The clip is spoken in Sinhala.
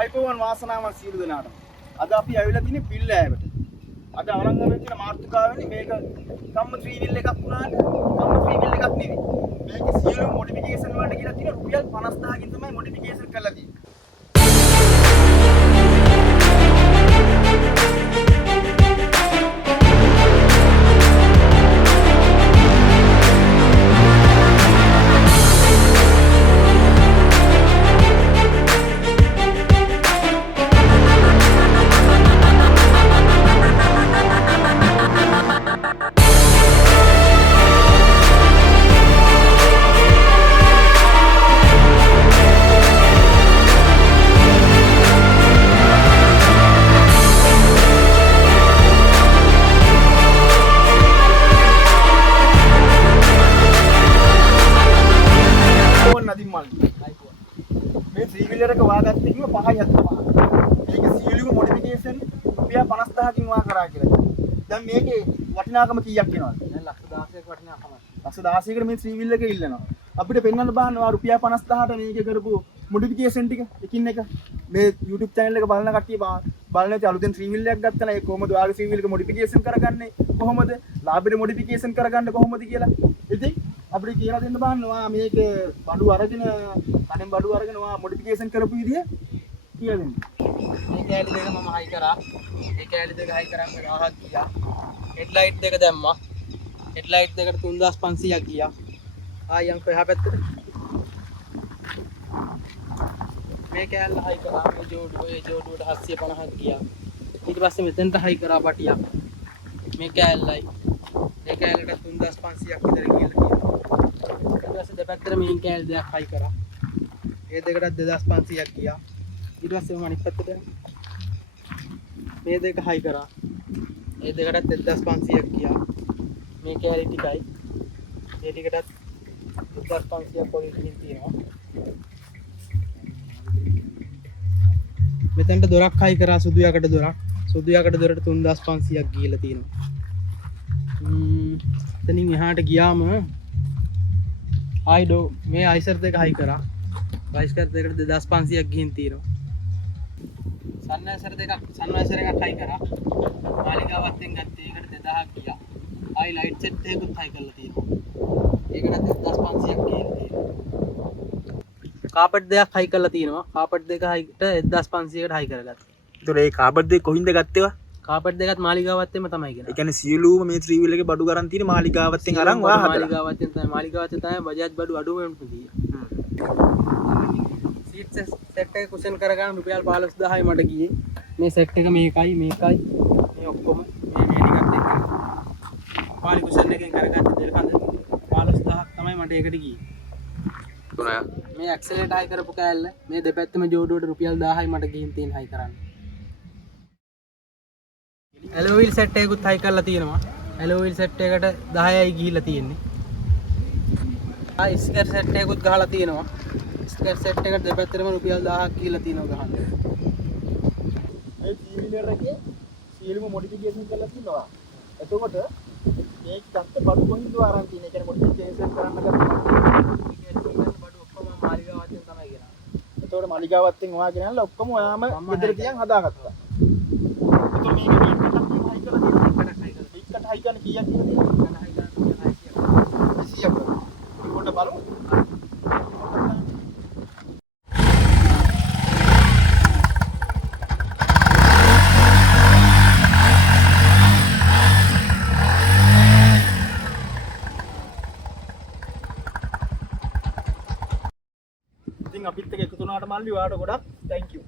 ආයිකෝවන් වාසනාවන් සියලු දෙනාට. අද අපි ඇවිල්ලා තියෙන්නේ පිල්ලෑවට. අද අවලංගුවේ තියෙන මාතෘකාවෙන්නේ මේක කම්ම 3 wheel එකක් වුණාට කම්ම 3 wheel එකක් නෙවෙයි. මේකේ සියලු මොඩිෆිකේෂන් වලට කියලා තියෙන රුපියල් 50000කින් තමයි මොඩිෆිකේෂන් කරලා තියෙන්නේ. මේ 3 wheeler එක වාගත්ත කිව්ව 5.75. මේක සියලුම මොඩිෆිකේෂන් රුපියල් 50000කින් වා කරා කියලා. දැන් මේකේ වටිනාකම කීයක් වෙනවද? දැන් ලක්ෂ 16ක වටිනාකම. ලක්ෂ 16කට මේ 3 wheeler එක ඉල්ලනවා. අපිට පෙන්වන්න බානවා රුපියල් 50000ට මේක කරපු මොඩිෆිකේෂන් ටික එකින් එක. මේ YouTube channel එක බලන කට්ටිය බලන ඉතින් අලුතෙන් 3 wheeler එකක් ගත්තා නම් ඒ කොහොමද ඔයාගේ 3 wheeler එක මොඩිෆිකේෂන් කරගන්නේ? කොහොමද? ලාභෙට මොඩිෆිකේෂන් කරගන්නේ කොහොමද කියලා. ඉතින් අපිට කියලා දෙන්න බානවා මේක බඩු අරගෙන කණෙන් බඩු අරගෙන ඔයා මොඩිෆිකේෂන් කරපු විදිය කියලා දෙන්න. මේ කැලි දෙක මම හයි කරා. මේ කැලි දෙක හයි කරාම 1000ක් ගියා. හෙඩ්ලයිට් දෙක දැම්මා. හෙඩ්ලයිට් දෙකට 3500ක් ගියා. ආයන් කොහා පැත්තට? මේ කැලල හයි කරා. මේ ජෝඩුවට 750ක් ගියා. ඊට පස්සේ මෙතනට හයි කරා පටියක්. මේ කැලලයි. මේ කැලලට 3500ක් විතර කියලා. ඊට පස්සේ දෙපැත්තට මේන් කැලි දෙකක් හයි කරා. ඒ දෙකටත් 2500ක් ගියා. ඊට පස්සේ මම අනිත් පැත්තට මේ දෙක හයි කරා. ඒ දෙකටත් 1500ක් ගියා. මේ කැලි ටිකයි. ඒ ටිකටත් 1500ක් වගේ ගිහින් තියෙනවා. මෙතනට දොරක් හයි කරා සුදු යකඩ දොරක්. සුදු යකඩ දොරට 3500ක් ගිහිල්ලා තියෙනවා. එතනින් එහාට ගියාම ආයිඩෝ මේ අයිසර් දෙක හයි කරා. වයිස්කර් දෙකට 2500ක් ගිහින් තියෙනවා. සන්වයිසර් එකක් හයි කරා. මාලිගාවත්ෙන් ගත්තේ ඒකට 2000ක් ගියා. ආයි ලයිට් සෙට් එකකුත් හයි කරලා තියෙනවා. ඒකටත් 10500ක් ගිහින් තියෙනවා. කාපට් දෙකක් හයි කරලා තියෙනවා. කාපට් දෙක හයිට 10500කට හයි කරගත්තා. ඒතකොට මේ කාබට් දෙක කොහින්ද ගත්තේවා? කාපට් දෙකත් මාලිගාවත්තෙම තමයි ගෙනා. ඒ කියන්නේ සියලුම මේ 3 wheel එකේ බඩු ගන්න තියෙන මාලිගාවත්ෙන් අරන් ඔයා හදලා. මාලිගාවත්තෙන් තමයි බජාජ් බඩු අඩුම වෙන්නේ. සීට් සෙට් එක කුෂන් කරගන්න රුපියල් 15000යි මට ගියේ. මේ සෙට් එක මේකයි මේ ඔක්කොම මේ ටිකත් එක්ක. පාලි කුෂන් එකෙන් කරගත්ත දෙලකඳ 15000ක් තමයි මට ඒකට ගියේ. මේ ඇක්සලරේටර් හයි කරපු කෑල්ල මේ දෙපැත්තම ජෝඩුවට රුපියල් 1000යි මට ගිහින් තියෙන හයි කරන්න. ඇලෝ වීල් සෙට් එකකුත් හයි කරලා තියෙනවා. ඇලෝ වීල් සෙට් එකට 10යි ගිහිල්ලා තියෙන්නේ. ස්ටිකර් සෙට් එකකුත් ගහලා තියෙනවා. ස්ටිකර් සෙට් එකට දෙපැත්තටම රුපියල් 1000ක් ගිහිල්ලා තියෙනවා ගහන්න. මේ 3 wheeler එකේ සියලුම මොඩිෆිකේෂන් කරලා තියෙනවා. එතකොට මේක ගත්ත බඩු කොහින්ද අරන් තියෙන්නේ? ඒ කියන්නේ මොඩිෆිකේෂන් කරන්න ගත්ත බඩු ඔක්කොම මාලිගාවත්ෙන් තමයි ගෙනා. එතකොට මාලිගාවත්ෙන් ඔයා ගෙනල්ලා ඔක්කොම ඔයාම ගෙදර තියන් හදාගත්තා. එතකොට මේක මේකට හයි කරලා තියෙනවා. මේකට හයි කරන කීයක් කියලා තියෙනවා? හයි කරලා 100ක්. ඒකට බලමු. ඉතින් අපිත් එක්ක එකතු වුණාට මල්ලි ඔයාලට ගොඩක් thank you.